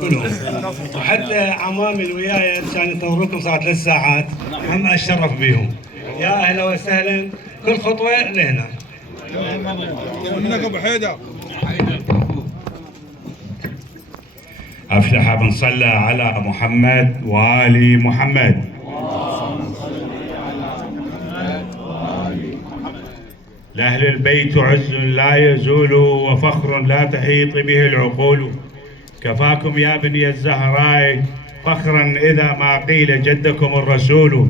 كلهم. وحتى عمامي اللي وياي كانوا ينتظروكم صار 3 ساعات، هم اتشرف بيهم. يا اهلا وسهلا، كل خطوه لهنا. منك ابو حيدر. أفلح من صلى على محمد وآل محمد. لأهل البيت عز لا يزول وفخر لا تحيط به العقول. كفاكم يا بني الزهراء فخرا إذا ما قيل جدكم الرسول.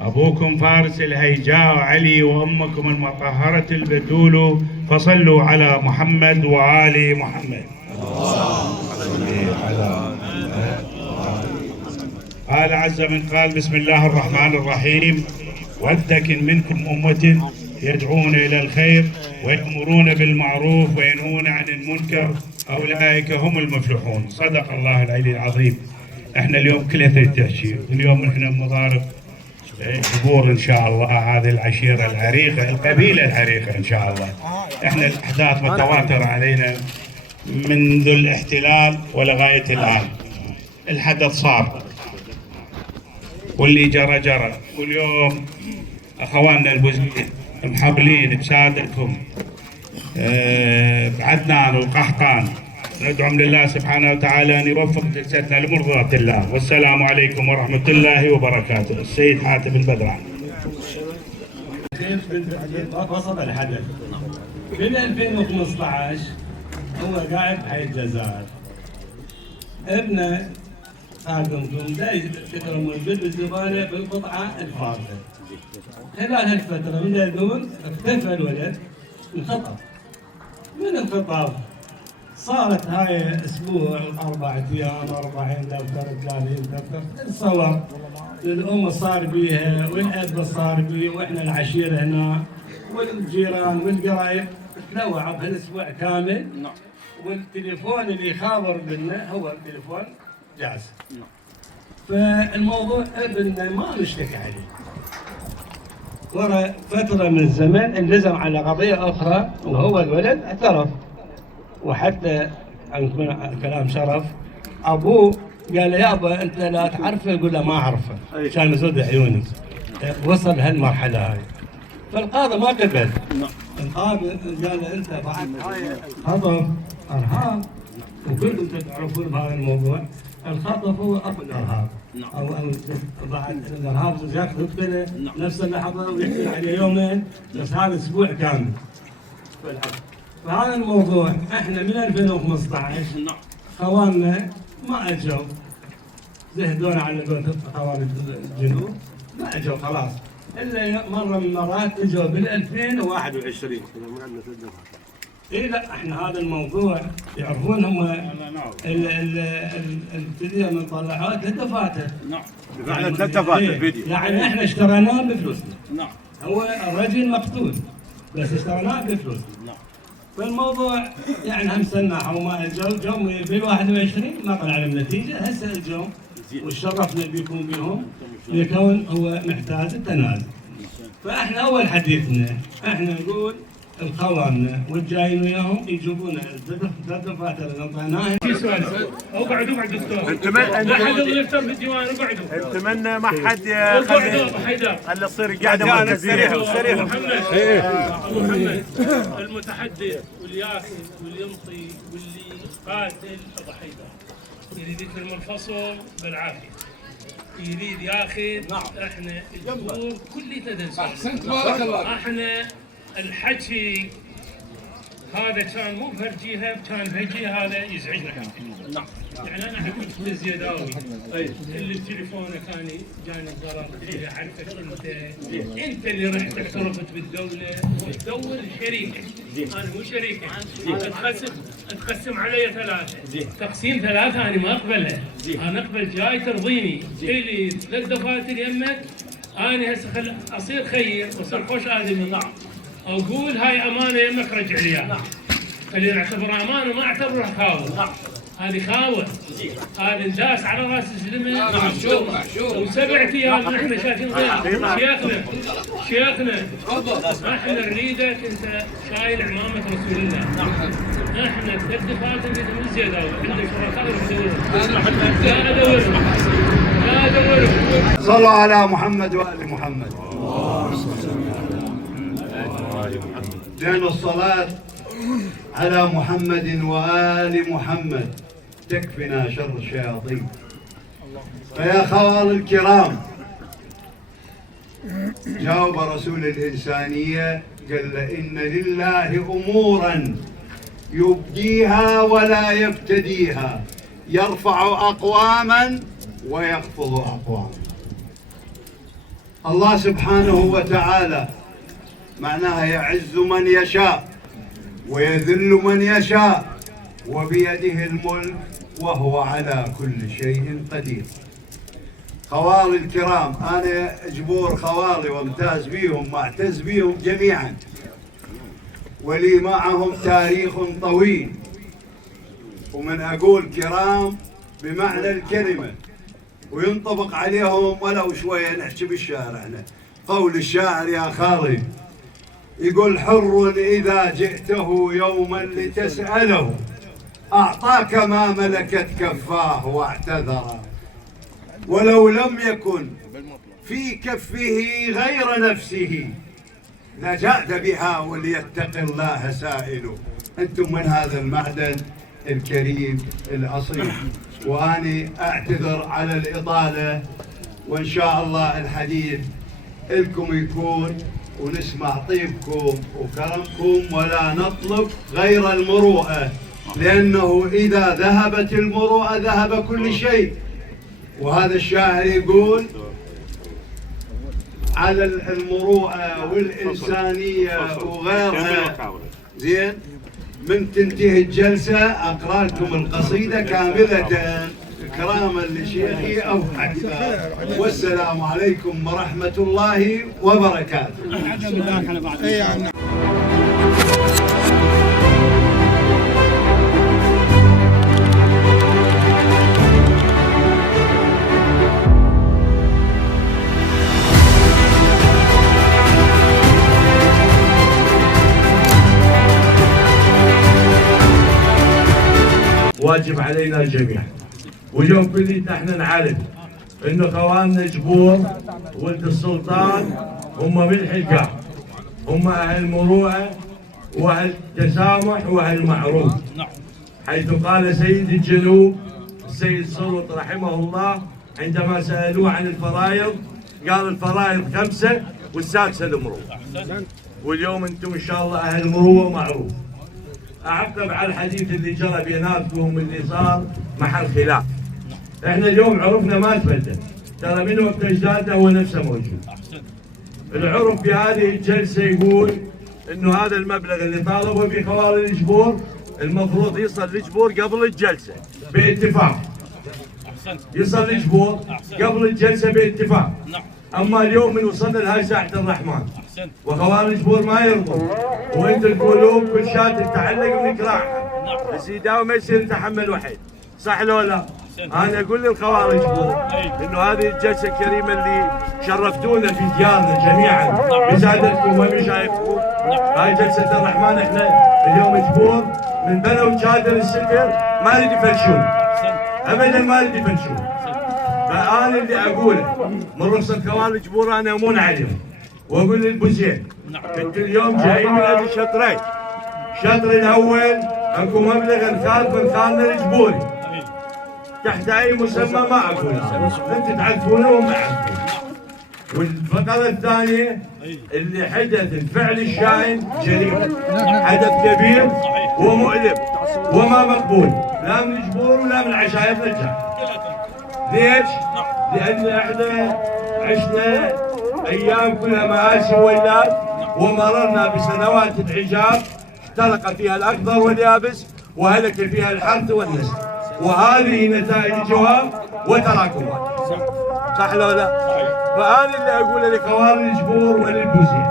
أبوكم فارس الهيجاء علي وأمكم المطهرة البتول. فصلوا على محمد وآل محمد. قال عز من قال بسم الله الرحمن الرحيم. ولتكن منكم أمة يدعون إلى الخير ويأمرون بالمعروف وينهون عن المنكر أولئك هم المفلحون. صدق الله العلي العظيم. احنا اليوم كلها تحكي، اليوم احنا بمضارب شهور ان شاء الله، هذه العشيرة العريقة، القبيلة العريقة ان شاء الله. احنا الاحداث متواترة علينا منذ الاحتلال ولغاية الآن. الحدث صار واللي جرى جرى، واليوم اخواننا البوزيين محاولين بسادتهم بعدنان والقحطان، ندعو لله سبحانه وتعالى ان يوفق جلستنا لمرضاة الله. والسلام عليكم ورحمة الله وبركاته. السيد حاتم البدران. وصل الحدث من 2015 هو قاعد بحي الجزائر. ابنه خادمكم دا فكره موجود بالزباله بالقطعه الفاضله. خلال هالفتره من يقول اختفى الولد، انخطف. من انخطاف صارت هاي اسبوع 4 ايام 40 دفتر 30 دفتر نتصور الام صار بيها والاب صار بيه واحنا العشيره هنا والجيران والقرايب تنوعوا بهالاسبوع كامل. والتليفون اللي يخابر بنا هو التليفون جاسم. فالموضوع ابننا ما نشتكي عليه. ورا فتره من الزمن انلزم على قضيه اخرى وهو الولد اعترف. وحتى عندكم كلام شرف، ابوه قال له يابا انت لا تعرفه، يقول له ما اعرفه، كان مسود عيوني. وصل هالمرحله هاي. فالقاضي ما قبل. القاضي قال له انت بعد خطف ارهاب، وكلكم تعرفون بهذا الموضوع. الخطف هو ابو الارهاب، او بعد الارهاب يقتله نفس اللحظه ويحكي عليه يومين، بس هذا اسبوع كامل. فهذا الموضوع احنا من 2015 خواننا ما اجوا، زهدونا على قولة خوان الجنوب، ما اجوا خلاص. الا مره من المرات اجوا بال 2021. اي لا احنا هذا الموضوع يعرفون هم الفيديو من طلعوه 3 دفاتر. نعم. دفعنا 3 دفاتر فيديو. يعني احنا اشتريناه بفلوسنا. نعم. هو الرجل مقتول بس اشتريناه بفلوسنا. نعم. فالموضوع يعني هم سنحوا وما اجوا، جم بال 21 ما طلع لهم نتيجه، هسه اجوا وشرفنا بكم بهم لكون هو محتاج التنازل. فاحنا اول حديثنا احنا نقول الخواننا والجايين وياهم يجيبون الدفاتر اللي اعطيناها. في سؤال اقعدوا بعد دكتور. لا حد اللي يفتر في الديوان اقعدوا. اتمنى ما حد خلي تصير قاعده مركزيه وسريعه. ابو محمد المتحدث والياسر واليمطي واللي قاتل ابو حيدر يريد يكرم الفصل بالعافيه، يريد ياخذ. احنا الجمهور كل تدنس. احسنت بارك الله. احنا الحكي هذا كان مو بهالجهه، كان بهالجهه هذا يزعجنا. نعم. يعني انا حكيت بالزيداوي اللي تليفونه كان جاني ضرر اللي عرفك انت اللي رحت اعترفت بالدوله وتدور شريكك. انا مو شريكك. تقسم علي 3. تقسيم 3 انا ما اقبلها. انا اقبل جاي ترضيني لي 3 دفاتر يمك. انا هسه اصير خير واصير خوش ادمي. نعم. اقول هاي امانه يمك رجع لي اياها. خلينا نعتبرها امانه ما اعتبرها خاوه. هذه خاوه، هذا انداس على راس الزلمه وسبع ايام نحن شايفين غير شيخنا احنا نريدك انت شايل عمامه رسول الله، احنا تكتب هذا من الزيادة عندك لا ادورهم صلوا على محمد وآل محمد. لأن الصلاة على محمد وآل محمد تكفنا شر الشياطين. فيا خوال الكرام، جاوب رسول الإنسانية قال إن لله أمورا يبديها ولا يبتديها، يرفع أقواما ويخفض أقواما. الله سبحانه وتعالى معناها يعز من يشاء ويذل من يشاء، وبيده الملك وهو على كل شيء قدير. خوالي الكرام، أنا جبور خوالي وامتاز بيهم، معتز بيهم جميعا، ولي معهم تاريخ طويل. ومن أقول كرام بمعنى الكلمة، وينطبق عليهم ولو شوية نحكي بالشارع. قول الشاعر يا خالي يقول: حر إذا جئته يوما لتسأله أعطاك ما ملكت كفاه واعتذر، ولو لم يكن في كفه غير نفسه لجاد بها وليتق الله سائله. أنتم من هذا المعدن الكريم الأصيل، وأنا أعتذر على الإطالة، وإن شاء الله الحديث لكم يكون ونسمع طيبكم وكرمكم، ولا نطلب غير المروءة، لأنه إذا ذهبت المروءة ذهب كل شيء. وهذا الشاعر يقول على المروءة والإنسانية وغيرها. زين، من تنتهي الجلسة أقرأ لكم القصيدة كاملة إكراما لشيخي أبو حمزة. والسلام عليكم ورحمة الله وبركاته. واجب علينا الجميع، واليوم كلنا احنا نعرف انه خواننا جبور ولد السلطان هم ملح الكعب، هم اهل المروءه واهل التسامح واهل المعروف، حيث قال سيد الجنوب السيد سلط رحمه الله عندما سالوه عن الفرائض قال: الفرائض 5 والسادسه المروءه. واليوم انتم ان شاء الله اهل مروءه ومعروف. اعقب على الحديث اللي جرى بيناتكم اللي صار محل خلاف. احنا اليوم عرفنا ما تبدل، ترى من وقت اجدادنا هو نفسه موجود. العرف في هذه الجلسه يقول انه هذا المبلغ اللي طالبه في خوالي الجبور المفروض يصل للجبور قبل الجلسه باتفاق. يصل للجبور قبل الجلسه باتفاق. اما اليوم من وصلنا لهاي ساحه الرحمن وخوالي الجبور ما يرضون، وانتم تقولون كل شاة تتعلق من كراعها، الزيداوي ما يصير يتحمل وحيد، صح لو لا؟ انا اقول للخوارج انه هذه الجلسه الكريمه اللي شرفتونا في ديارنا جميعا بسادتكم ومشايخكم، هاي جلسه الرحمن. احنا اليوم جبور من بنوا شادر الستر ما نريد يفلشون ابدا، ما نريد يفلشون. فانا اللي اقوله من رخصه خوارج جبور انا امون عليهم واقول للبوزين انتم اليوم جايين من هذه الشطرين. الشطر الاول اكو مبلغ انخاذ من خالنا الجبوري تحت اي مسمى ما اقول، انتم تعرفونه وما يعرفونه. والفقره الثانيه اللي حدث الفعل الشائن جريمه، حدث كبير ومؤلم وما مقبول لا من الجبور ولا من عشائر الرجال. ليش؟ لان احنا عشنا ايام كلها مآسي وويلات، ومررنا بسنوات العجاب احترق فيها الاخضر واليابس وهلك فيها الحرث والنسل، وهذه نتائج الجواب وتراكمات، صح لو لا؟ فانا اللي اقوله لخوارج الجبور وللبوزين،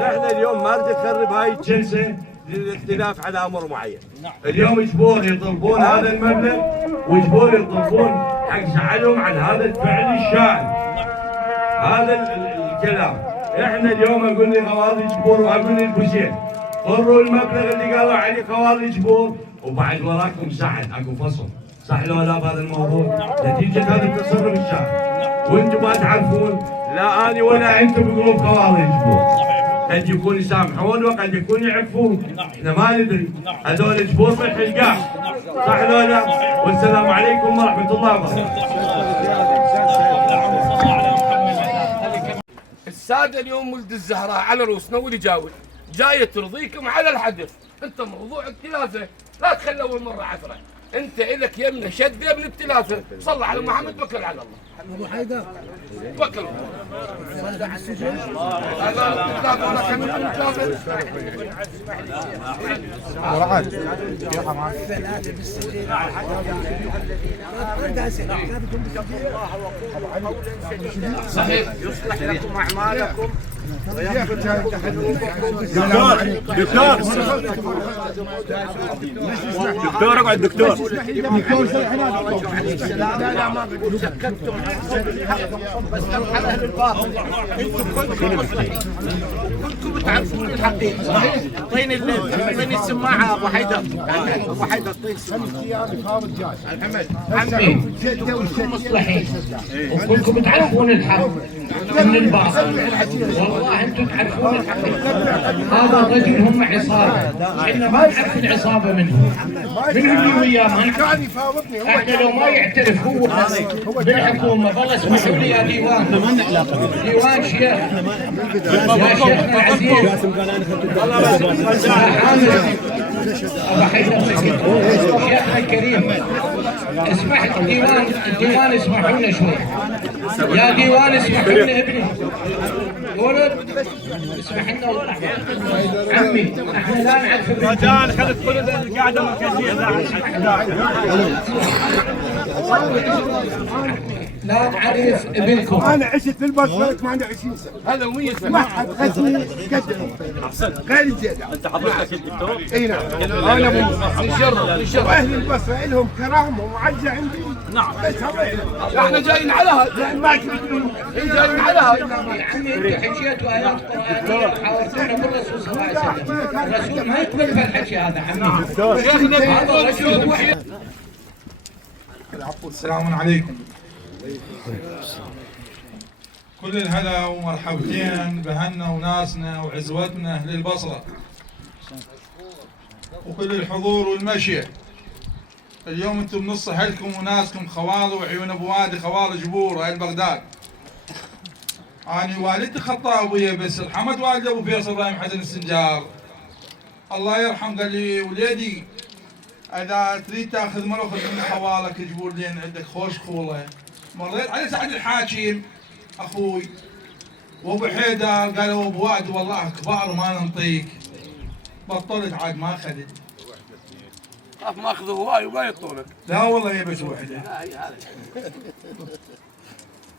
احنا اليوم ما نريد نخرب هاي الجلسه للاختلاف على امر معين. اليوم جبور يطلبون هذا المبلغ وجبور يطلبون حق زعلهم عن هذا الفعل الشاذ. هذا الكلام. احنا اليوم اقول لي قواضي جبور واقول لي البوزين قروا المبلغ اللي قالوا عليه قواضي جبور وبعد وراكم ساعد اكو فصل. صح لو لا بهذا الموضوع؟ نتيجة هذا التصرف الشاذ. وانتم ما تعرفون لا اني ولا انتم بقلوب قواضي جبور. قد يكون يسامحون وقد يكون يعفون، احنا ما ندري. هذول جبور بالحلقات. صح لو لا؟ والسلام عليكم ورحمة الله وبركاته. السادة اليوم ولد الزهراء على روسنا واللي جاوي جاية ترضيكم على الحدث. انت موضوع التلافة لا تخلي اول مرة عثرة. انت الك يمنا شد يمن التلافة. صل على محمد توكل على الله. ابو حيدر توكل. صحيح يصلح لكم اعمالكم دكتور اقعد دكتور. لا ما بقول سكتتم بس على اهل الباطل. انتم كلكم تعرفون الحقيقه. اعطيني السماعه ابو حيدر. ابو حيدر اعطيني السماعه. محمد عمي كلكم مصلحين وكلكم تعرفون الحق من الباطل. والله انتم تعرفون الحقيقه. هذا الرجل هم عصابه. احنا ما نعرف العصابه منهم. من اللي وياه ما نعرف. احنا لو ما يعترف هو بالحكومه والله اسمحوا لي يا ديوان. ديوان شيخ يا شيخنا العزيز ابو حيدر شيخنا الكريم اسمح الديوان اسمحوا لنا شوي. يا ديوان اسمحوا لنا ابني ولد اسمح لنا عمي احنا لا نعرف رجال خلت كل القاعده مركزيه لا نعرف ابنكم. انا عشت في البصره 28 سنه. هذا 100 سنه. ما حد غسني قدر غير الزيادة. انت حضرتك الدكتور؟ اي نعم. انا من واهل البصره لهم كرامه ومعزه عندي. نعم. بس احنا جايين على هذا. ما تقدرون جايين على هذا. يا عمي انتم حكيتوا ايات قرانيه وحاورتونا بالرسول صلى الله عليه وسلم. الرسول ما يقبل بهالحكي هذا عمي. هذا الرجل وحده. السلام عليكم. كل الهلا ومرحبتين بهنا وناسنا وعزوتنا أهل البصرة وكل الحضور والمشي. اليوم انتم نص اهلكم وناسكم خوالي وعيون ابو وادي خوالي جبور اهل بغداد. اني والدتي خطابيه بس رحمت والدي ابو فيصل ابراهيم حسن السنجار الله يرحم قال لي وليدي اذا تريد تاخذ ملوخ من حوالك جبور لين عندك خوش خوله. مريت على سعد الحاكم اخوي وابو حيدر قالوا ابو واد والله كبار ما ننطيك. بطلت عاد ما اخذت. خاف ماخذه هواي وما يطولك. لا والله يا بس وحده.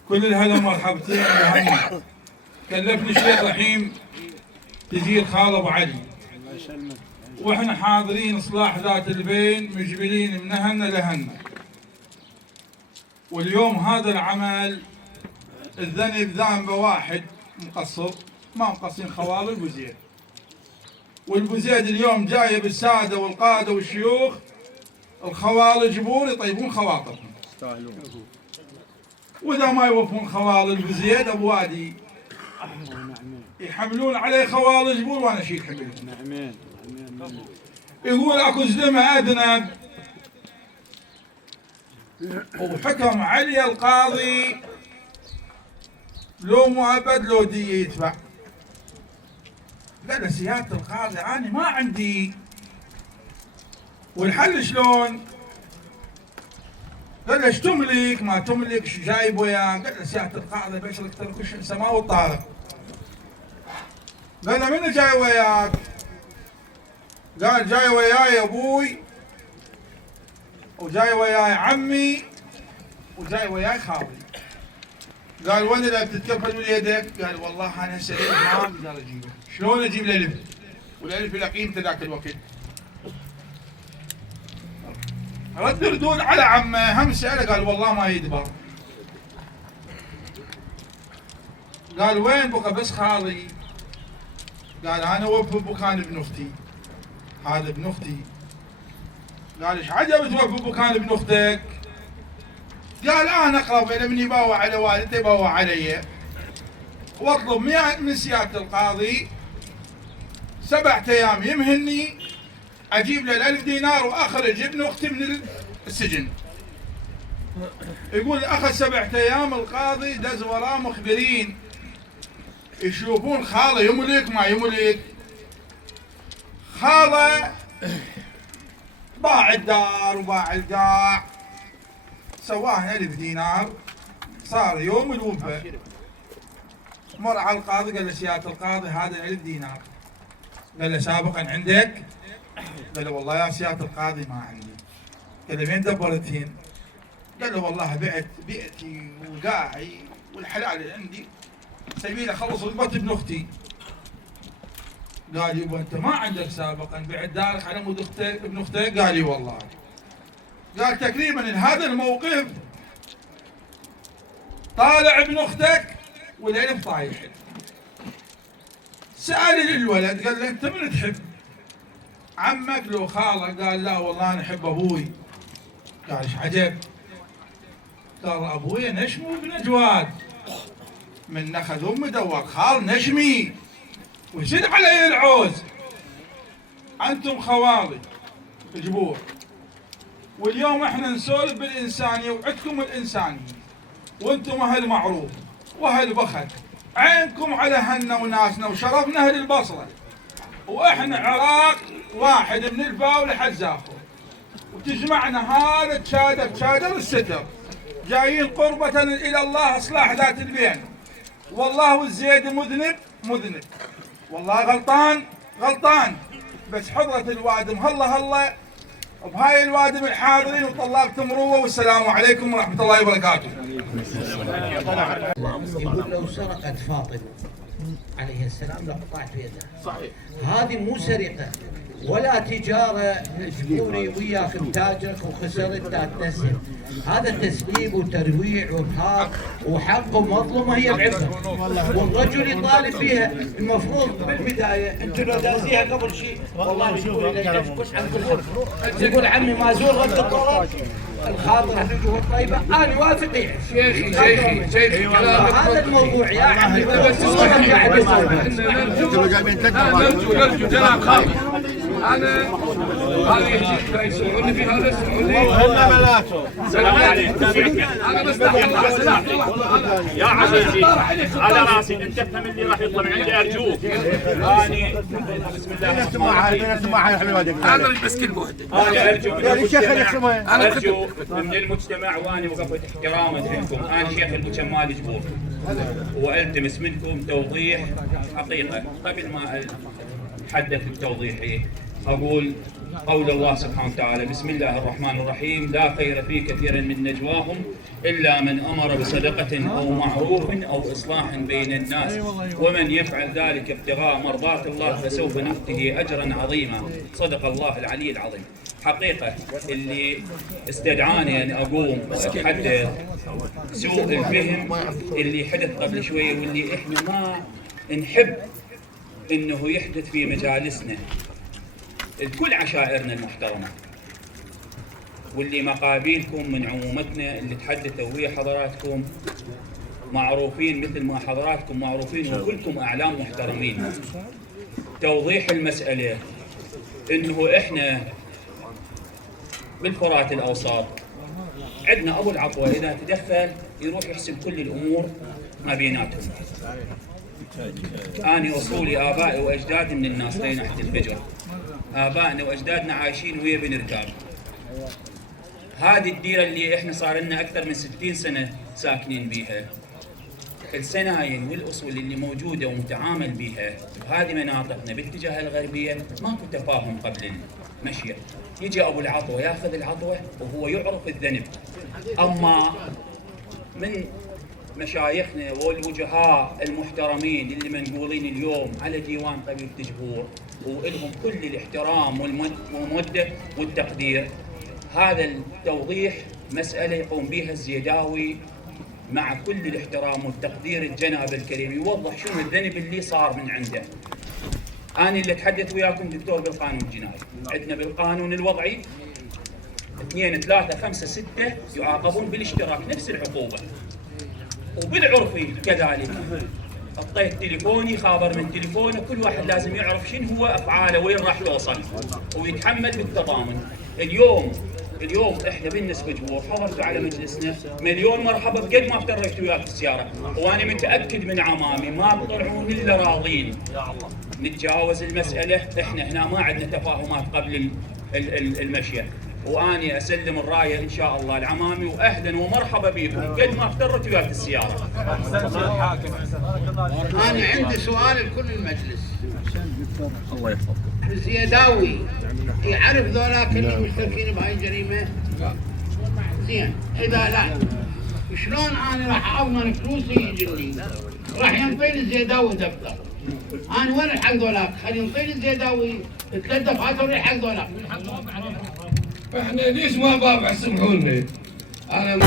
كل الهلا مرحبتين بهنا. كلفني الشيخ رحيم تزيد خال ابو علي. واحنا حاضرين اصلاح ذات البين مجبلين من هنا لهنا. واليوم هذا العمل الذنب ذنب واحد مقصر ما مقصرين خوالي البوزيد. والبوزيد اليوم جايه بالساده والقاده والشيوخ الخوالي جبور يطيبون خواطرهم. واذا ما يوفون خوالي البوزيد ابو وادي يحملون عليه خوالي جبور وانا شيء يحملون. يقول اكو زلمه اذنب وحكم علي القاضي لو مؤبد لو دي يدفع. قال له سيادة القاضي أنا ما عندي والحل شلون؟ قال له ايش تملك ما تملك ايش جايب وياك؟ قال له سيادة القاضي بشرك ترى كل شيء سماء والطارق. قال له من جاي وياك؟ قال جاي وياي ابوي وجاي وياي عمي وجاي وياي خالي. قال وين اللي بتتكفل من يدك؟ قال والله انا هسه ما اقدر اجيبه. شلون اجيب له لبن؟ والالف له قيمته ذاك الوقت. رد ردود على عمه، هم سأله قال والله ما يدبر. قال وين بقى بس خالي؟ قال انا وفي بمكان ابن اختي. هذا ابن اختي. قال ايش عجب توفي بمكان ابن اختك؟ قال انا اقرب الى من يباوع على والدتي يباوع علي، واطلب من سياده القاضي 7 ايام يمهلني اجيب له 1000 دينار واخرج ابن اختي من السجن. يقول اخذ 7 ايام، القاضي دز وراه مخبرين يشوفون خاله يملك ما يملك. خاله باع الدار وباع القاع، سواه 1000 دينار، صار يوم الوفاة مر على القاضي قال له سيادة القاضي هذا 1000 دينار. قال له سابقا عندك؟ قال له والله يا سيادة القاضي ما عندي. قال له وين دبرتين؟ قال له والله بعت بيئتي وقاعي والحلال اللي عندي سبيل اخلص رقبة ابن اختي. قال يبا انت ما عندك سابقا بعت دارك على مود اختك ابن اختك؟ قال لي والله. قال تقريبا هذا الموقف طالع ابن اختك والالف طايح. سأل الولد قال له انت من تحب؟ عمك لو خالك؟ قال لا والله انا احب ابوي. قال ايش عجب؟ قال ابوي نشمو بن جواد، من نخذ امي دور خال نشمي ويزيد علي العوز. انتم خوالي جبور، واليوم احنا نسولف بالانسانيه وعندكم الانسانيه، وانتم اهل معروف واهل بخل، عينكم على هنا وناسنا وشرفنا اهل البصره، واحنا عراق واحد من الفاو لحد زاخر، وتجمعنا هذا تشادر تشادر الستر، جايين قربة الى الله اصلاح ذات البين. والله والزيد مذنب مذنب، والله غلطان غلطان، بس حضرة الوادم هلا هلا بهاي الوادم الحاضرين وطلاب تمروه، والسلام عليكم ورحمة الله وبركاته. يقول لو سرقت فاطمة عليه السلام لقطعت يدها. صحيح. هذه مو سرقة ولا تجارة جبوري وياك بتاجرك وخسرت لا تنسب، هذا تسليم وترويع وإرهاب وحق ومظلمة هي بعرفها، والرجل يطالب فيها. المفروض بالبداية انتم لو دازيها قبل شيء والله يقول لك اشكر عن كل حق، يقول عمي مازور غد الطرف الخاطر الوجوه الطيبة أنا واثق. شيخي هذا الموضوع يا عمي بس نرجو جناب خالد. انا هذه يسمعوني في هذا انا بستحي الله سلام يا عزيزي على راسي انت افهم اللي راح يطلع من عندي ارجوك. اني بسم الله انا بس كلمه واحده. انا ارجو من المجتمع وانا وقفت احتراما لكم. انا شيخ المشمال جبور والتمس منكم توضيح حقيقه. قبل ما اتحدث بتوضيحي اقول قول الله سبحانه وتعالى بسم الله الرحمن الرحيم: لا خير في كثير من نجواهم إلا من أمر بصدقة أو معروف أو إصلاح بين الناس ومن يفعل ذلك ابتغاء مرضات الله فسوف نؤتيه أجرا عظيما. صدق الله العلي العظيم. حقيقة اللي استدعاني أن أقوم وأتحدث سوء الفهم اللي حدث قبل شوية، واللي إحنا ما نحب إنه يحدث في مجالسنا الكل عشائرنا المحترمة، واللي مقابيلكم من عمومتنا اللي تحدثوا ويا حضراتكم معروفين مثل ما حضراتكم معروفين وكلكم أعلام محترمين. توضيح المسألة إنه إحنا بالفرات الأوساط عندنا أبو العطوة إذا تدخل يروح يحسب كل الأمور ما بيناتهم. أنا أصولي آبائي وأجدادي من الناصرين تحت الفجر، آبائنا وأجدادنا عايشين ويا بنركاب. هذه الديرة اللي إحنا صار لنا أكثر من 60 سنة ساكنين بيها، السناين والأصول اللي موجودة ومتعامل بيها وهذه مناطقنا باتجاه الغربية ماكو تفاهم قبل المشي. يجي أبو العطوة ياخذ العطوة وهو يعرف الذنب، أما من مشايخنا والوجهاء المحترمين اللي منقولين اليوم على ديوان قبيلة جبور، ولهم كل الاحترام والمودة والتقدير. هذا التوضيح مسألة يقوم بها الزيداوي مع كل الاحترام والتقدير الجناب الكريم، يوضح شنو الذنب اللي صار من عنده. أنا اللي أتحدث وياكم دكتور بالقانون الجنائي، عندنا بالقانون الوضعي 2 3 5 6 يعاقبون بالاشتراك نفس العقوبة، وبالعرفي كذلك. اعطيت تليفوني، خابر من تليفونه، كل واحد لازم يعرف شنو هو افعاله وين راح يوصل ويتحمل بالتضامن. اليوم احنا بالنسبه جمهور حضرتوا على مجلسنا مليون مرحبا بقد ما افترجت وياك السياره، وانا متاكد من عمامي ما بطلعون الا راضين. نتجاوز المساله، احنا هنا ما عندنا تفاهمات قبل المشيه، واني اسلم الرايه ان شاء الله لعمامي، واهلا ومرحبا بكم قد ما افترجت وياك السياره. انا عندي سؤال لكل المجلس. الله يحفظك. الزيداوي يعرف ذولاك اللي مشتركين بهاي الجريمه؟ زين، اذا لا شلون انا راح اضمن فلوسي يجني؟ راح ينطيني الزيداوي دفتر. انا وين الحق ذولاك؟ خلي ينطيني الزيداوي 3 دفعات وري حق ذولاك. احنا ليش ما بابع سمحونا؟ انا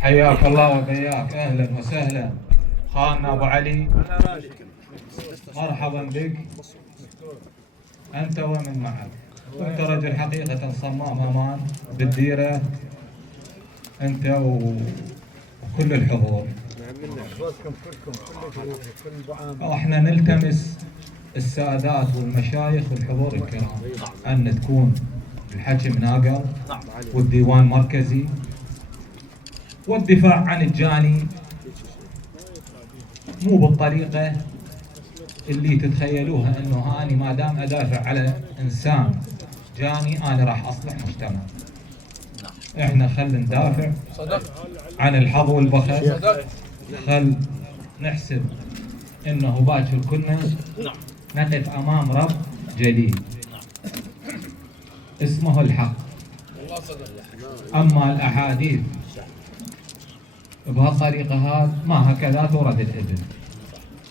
حياك الله وبياك، اهلا وسهلا خالنا ابو علي، مرحبا بك انت ومن معك. انت رجل حقيقه صمام امان بالديره انت وكل الحضور. احنا نلتمس السادات والمشايخ والحضور الكرام ان تكون الحكم ناقل والديوان مركزي، والدفاع عن الجاني مو بالطريقة اللي تتخيلوها انه اني ما دام ادافع على انسان جاني انا راح اصلح مجتمع. احنا خل ندافع عن الحظ والبخس، خل نحسب انه باكر كنا نقف امام رب جليل اسمه الحق. اما الاحاديث بهالطريقة هذه ما هكذا تورد الإبل.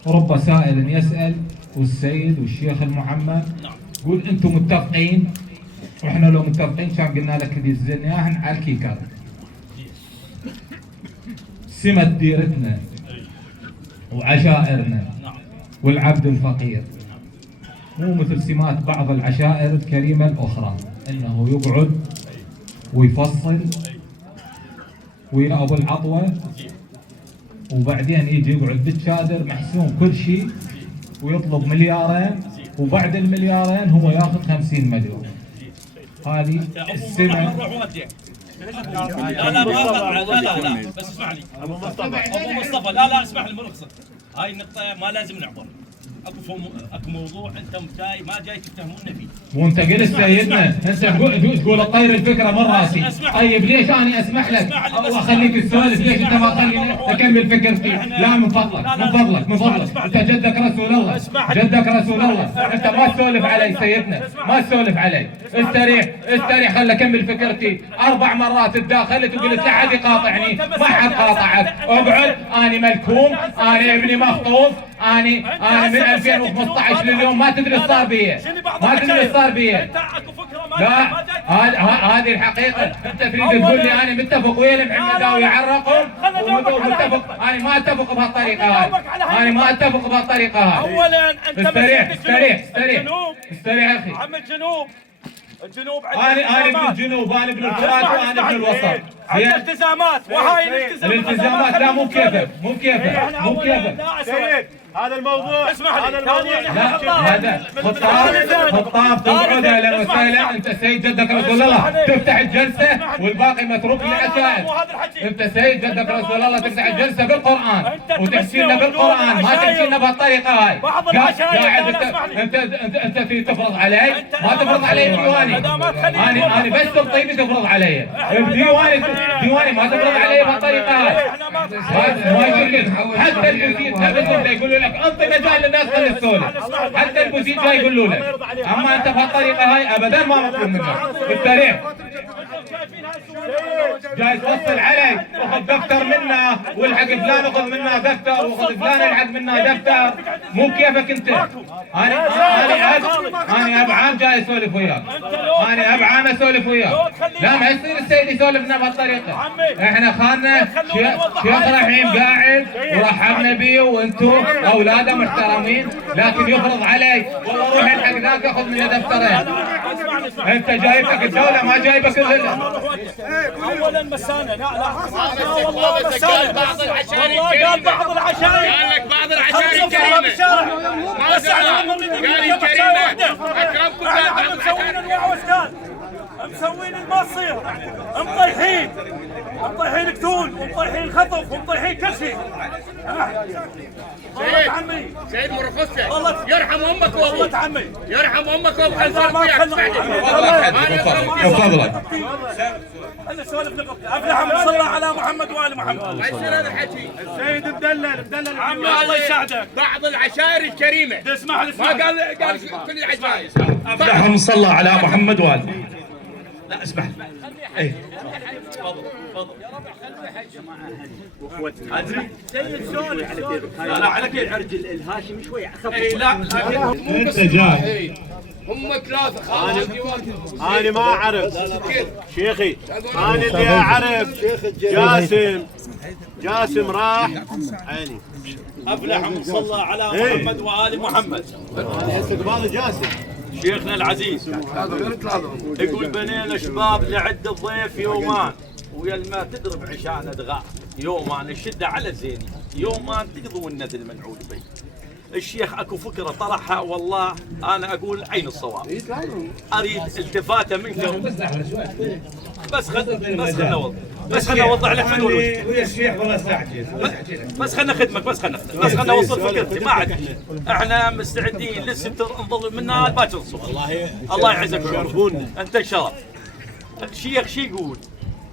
رب سائل يسأل والسيد والشيخ المعمى قول أنتم متفقين، وإحنا لو متفقين كان قلنا لك اللي يزلنا إياهن على الكيكر. سمة ديرتنا وعشائرنا والعبد الفقير مو مثل سمات بعض العشائر الكريمة الأخرى، إنه يقعد ويفصل ويا ابو العطوه وبعدين يجي يقعد بالشادر محسوم كل شيء ويطلب 2 مليار، وبعد ال2 هو ياخذ 50 مليون. هذه السمه. لا بس اسمعني ابو مصطفى لا اسمح لي مرخصك، هاي النقطه ما لازم نعبر. اكو موضوع انتم جاي ما جاي تتهمونا فيه، وانت قلت سيدنا انت تقول طير الفكره من راسي. طيب ليش انا اسمح لك واخليك تسولف؟ ليش انت ما تخليني اكمل فكرتي؟ لا من فضلك انت جدك رسول الله، جدك رسول الله، انت ما تسولف علي سيدنا، ما تسولف علي. استريح خل اكمل فكرتي. 4 مرات تداخلت وقلت لا حد يقاطعني، ما حد قاطعك، اقعد. انا ملكوم، انا ابني مخطوف، اني من 2015 لليوم ما تدري ايش صار بي. ما تدري ايش صار بي. لا هذه الحقيقه. انت تريد تقول لي انا متفق ويا محمد ويعرقهم ومتفق. انا ما اتفق بهالطريقه هاي. انا ما اتفق بهالطريقه هاي. اولا انت استريح اخي. عم الجنوب انا ابن الجنوب، انا ابن الفرات وانا ابن الوسط. عندنا التزامات وهاي الالتزامات لا مو كيفك سيد. هذا الموضوع اسمح لي. هذا خطاب تقعد اهلا وسهلا. انت سيد جدك رسول الله تفتح الجلسه والباقي متروك للعشائر. انت سيد جدك رسول الله تفتح الجلسه بالقران وتحكي لنا بالقران، ما تحكي لنا بهالطريقه هاي. انت تفرض علي، ما تفرض علي بديواني. انا بس طيبي تفرض علي بديواني، ما تفرض علي بهالطريقه هاي. ما يصير. حتى البوزيد يقولوا لك انطي مجال للناس خلي تسولف. حتى البوزيد جاي يقولوا لك. اما انت بهالطريقه هاي ابدا ما مطلوب منك. بالتاريخ جاي توصل علي وخذ دفتر منا والحق فلان وخذ منا دفتر وخذ فلان الحق منا دفتر. مو كيفك انت. انا ابو عام جاي اسولف وياك. انا ابو عام اسولف وياك. لا ما يصير السيد يسولفنا بهالطريقه. احنا خالنا شيخ رحيم قاعد ورحبنا بيه وانتم اولاده محترمين، لكن يفرض علي والله روح الحق ذاك ياخذ منه دفترين. انت جايبك الدوله ما جايبك اولا مسانه. لا والله مسانه. والله قال بعض العشائر. قال لك بعض العشائر كريمه. بس احنا اكرمكم مسوين الوعوسكان، مسوين المصير، مطيحين كتون ومطيحين الخطف ومطيحين كل شيء. والله عمي سيد مرخصة والله يرحم امك والله عمي يرحم امك وابوك. تفضل. انا سوالف نقطة. افلح من صلى على محمد وال محمد. ما يصير هذا الحكي. السيد مدلل عمي الله يساعدك. بعض العشائر الكريمة اسمح لي ما قال كل العشائر. افلح من صلى على محمد وال. لا اسمح لي. ايه تفضل يا ربع خلي حج جماعه ادري سيد سولف لا على كيف عرجل الهاشمي شوي اي لا انت جاي هم ثلاثة خالص. انا ما اعرف شيخي. انا اللي اعرف جاسم راح عيني. افلح من صلى على محمد وال محمد. استقبال جاسم شيخنا العزيز يقول بنينا شباب لعد الضيف يومان ويا ما تضرب عشان ادغال يومان الشده على الزيني يومان تقضوا الند المنعول بي. الشيخ اكو فكره طرحها والله انا اقول عين الصواب. اريد التفاته منكم بس خلنا اوضح لك حلول ويا الشيخ والله ساعتين بس خلنا خدمك بس خلنا اوصل فكرتي. ما عاد احنا مستعدين للستر نظل منا باكر الصبح. الله يعزك ويشرفونا. انت الشرف. الشيخ شو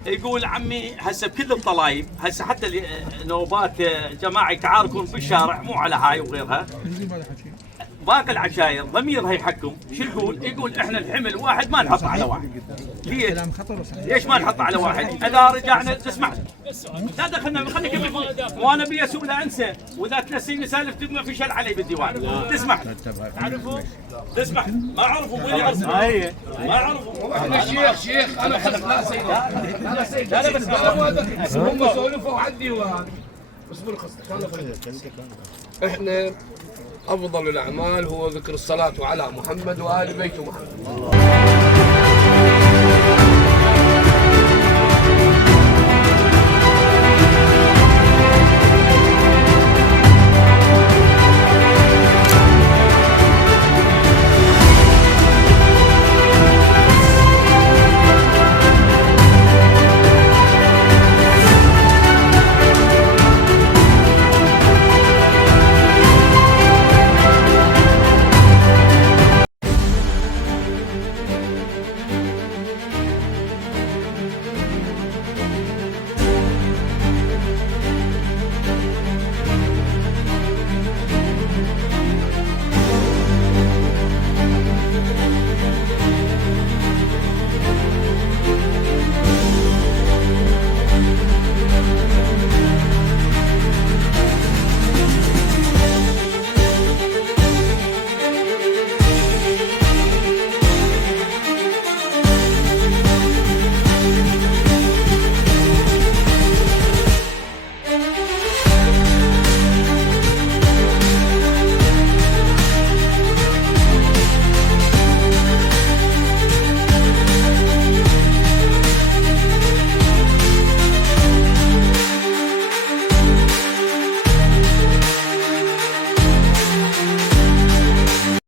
يقول عمي هسه بكل الطلايب هسه حتى نوبات جماعه يتعاركون بالشارع مو على هاي وغيرها. باقي العشاير ضميرها يحكم. شو يقول احنا الحمل واحد ما نحط على واحد. ليش ما نحط على واحد؟ اذا رجعنا تسمع لا دخلنا خليك وانا ابي اسوق لا انسى واذا تنسيني سالفه ما في شل علي بالديوان. تسمع تسمع ما عرفوا وين ما عرفوا. احنا شيخ انا خلص لا سيد لا بس هم سولفوا على الديوان. بس مرخصتك احنا افضل الاعمال هو ذكر الصلاه على محمد وال بيت محمد.